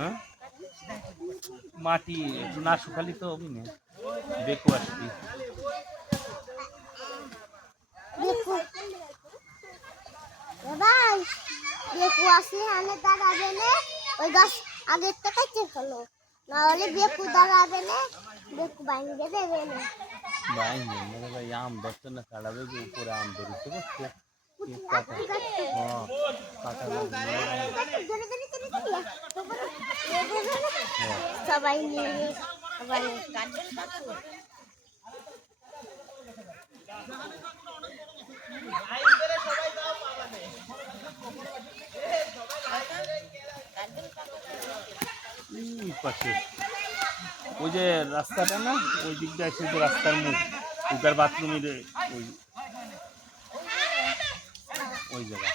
হ্যাঁ মাটি একটু না শুকালি তো হবি না বেকু আসবি ভাই বেকু আসলে অনেক দাঁড়াবে না ওই গাছ আগের থেকে চেপলো না হলে বেকু দাঁড়াবে না বেকু ভাঙে দেবে না ভাই আম ধরতে না কাটাবে যে উপরে আম ধরিতে বসছে সবাই নিয়ে পাশে ওই যে রাস্তাটা না ওই দিকটা এসে যে রাস্তার মুখ ওটার বাথরুমের ওই ওই জায়গা